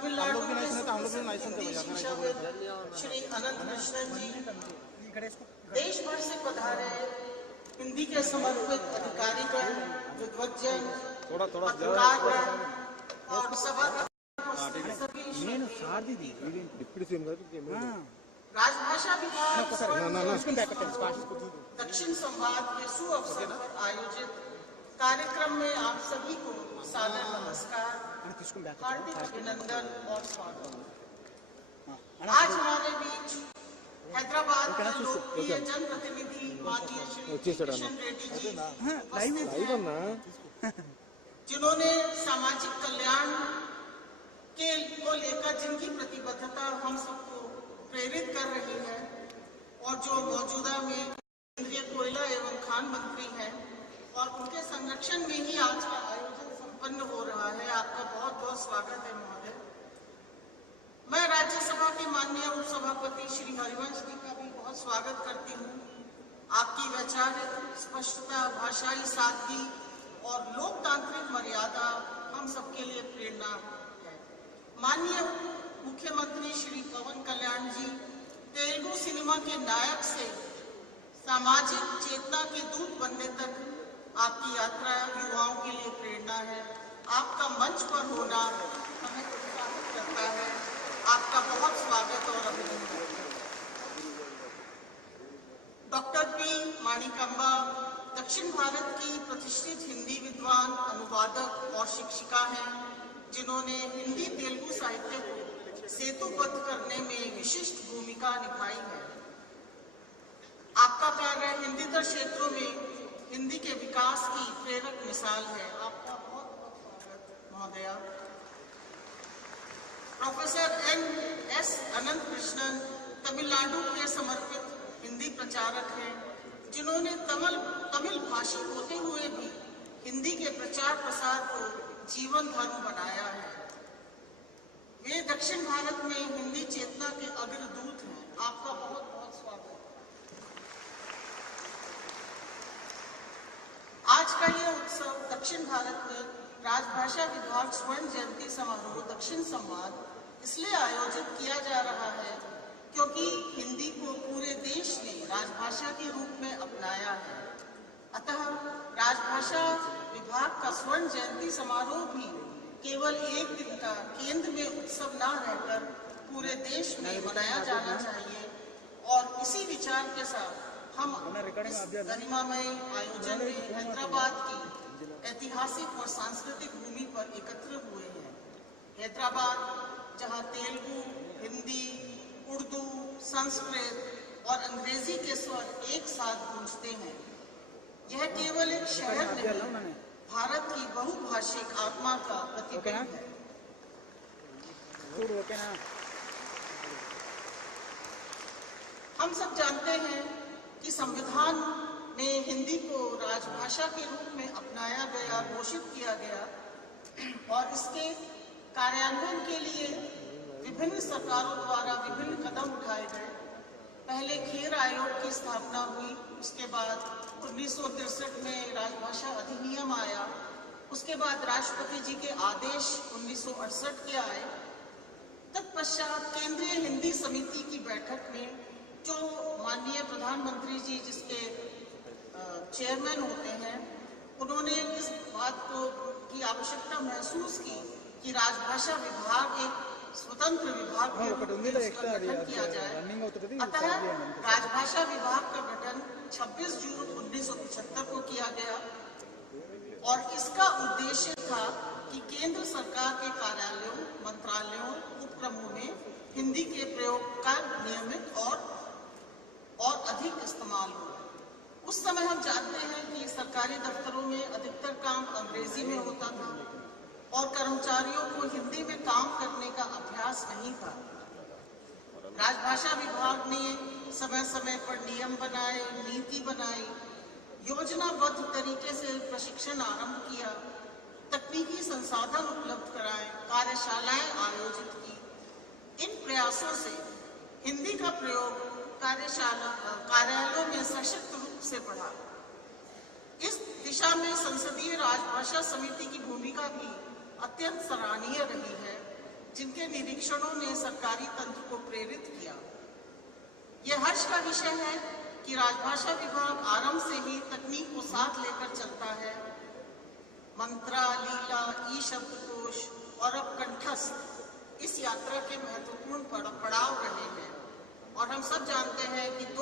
तमिलनाडु के श्री अनंत कृष्णन जी, देश भर से पधारे हिंदी के समर्पित अधिकारीगण, विद्वज्जन, पत्रकारगण और सभा सभी राजभाषा विभाग दक्षिण संवाद के सुअवसर पर आयोजित कार्यक्रम में आप सभी को सादर नमस्कार, हार्दिक अभिनंदन और स्वागत। आज हमारे बीच हैदराबाद के लोकप्रिय जनप्रतिनिधि माननीय श्री किशन रेड्डी जी उपस्थित हैं, जिन्होंने सामाजिक कल्याण को लेकर जिनकी प्रतिबद्धता हम सबको प्रेरित कर रही है और जो मौजूदा में केंद्रीय कोयला एवं खान मंत्री हैं और उनके संरक्षण में ही आज का आयोजन संपन्न हो रहा है। आपका बहुत बहुत स्वागत है महोदय। मैं राज्यसभा के माननीय उपसभापति श्री हरिवंश जी का भी बहुत स्वागत करती हूँ। आपकी वैचारिक स्पष्टता, भाषाई सादगी और लोकतांत्रिक मर्यादा हम सबके लिए प्रेरणा है। माननीय मुख्यमंत्री श्री पवन कल्याण जी, तेलुगु सिनेमा के नायक से सामाजिक चेतना के दूत बनने तक आपकी यात्रा युवाओं के लिए प्रेरणा है। आपका मंच पर होना हमें उत्साहित करता है। आपका बहुत स्वागत और अभिनंदन। डॉक्टर पी माणिकम्बा दक्षिण भारत की प्रतिष्ठित हिंदी विद्वान, अनुवादक और शिक्षिका हैं, जिन्होंने हिंदी तेलुगु साहित्य को सेतुबद्ध करने में विशिष्ट भूमिका निभाई है। आपका कार्य हिंदीतर क्षेत्रों में हिंदी के विकास की प्रेरक मिसाल है। आपका बहुत बहुत स्वागत महोदया। Professor N.S. अनंत कृष्णन तमिलनाडु के समर्पित हिंदी प्रचारक हैं, जिन्होंने तमिल भाषी होते हुए भी हिंदी के प्रचार प्रसार को जीवन धर्म बनाया है। वे दक्षिण भारत में हिंदी चेतना के अग्रदूत हैं। आपका बहुत बहुत स्वागत। आज का यह उत्सव दक्षिण भारत में राजभाषा विभाग स्वर्ण जयंती समारोह दक्षिण संवाद इसलिए आयोजित किया जा रहा है क्योंकि हिंदी को पूरे देश ने राजभाषा के रूप में अपनाया है। अतः राजभाषा विभाग का स्वर्ण जयंती समारोह भी केवल एक दिन का केंद्र में उत्सव न रहकर पूरे देश में मनाया जाना चाहिए और इसी विचार के साथ हम इस गरिमामय आयोजन में हैदराबाद की ऐतिहासिक और सांस्कृतिक भूमि पर एकत्र हुए हैं। हैदराबाद, जहां तेलुगु, हिंदी, उर्दू, संस्कृत और अंग्रेजी के स्वर एक साथ गूंजते हैं। यह केवल एक शहर नहीं, भारत की बहुभाषिक आत्मा का प्रतिबिंब है। हम सब जानते हैं कि संविधान में हिंदी को राजभाषा के रूप में अपनाया गया, घोषित किया गया और इसके कार्यान्वयन के लिए विभिन्न सरकारों द्वारा विभिन्न कदम उठाए गए। पहले खेर आयोग की स्थापना हुई, उसके बाद 1963 में राजभाषा अधिनियम आया, उसके बाद राष्ट्रपति जी के आदेश 1968 के आए। तत्पश्चात केंद्रीय हिंदी समिति की बैठक में जो माननीय प्रधानमंत्री जी जिसके चेयरमैन होते हैं, उन्होंने इस बात की आवश्यकता महसूस की कि राजभाषा विभाग एक स्वतंत्र विभाग के रूप में उसका गठन किया जाए। अतः राजभाषा विभाग का गठन 26 जून 1975 को किया गया और इसका उद्देश्य था कि केंद्र सरकार के कार्यालयों, मंत्रालयों, उपक्रमों में हिंदी के प्रयोग का नियमित और अधिक इस्तेमाल हो। उस समय हम जानते हैं कि सरकारी दफ्तरों में अधिकतर काम अंग्रेजी में होता था और कर्मचारियों को हिंदी में काम करने का अभ्यास नहीं था। राजभाषा विभाग ने समय समय पर नियम बनाए, नीति बनाई, योजनाबद्ध तरीके से प्रशिक्षण आरंभ किया, तकनीकी संसाधन उपलब्ध कराए, कार्यशालाएं आयोजित की। इन प्रयासों से हिंदी का प्रयोग कार्यालयों में सशक्त रूप से बढ़ा। इस दिशा में संसदीय राजभाषा समिति की भूमिका भी अत्यंत सराहनीय रही है। जिनके निरीक्षणों ने सरकारी तंत्र को प्रेरित किया। यह हर्ष का विषय है कि राजभाषा विभाग आरंभ से ही तकनीक को साथ लेकर चलता है। मंत्रा, लीला, ई शब्दकोश और अब कंठस्थ इस यात्रा के महत्वपूर्ण पड़ाव रहे हैं और हम सब जानते हैं कि 2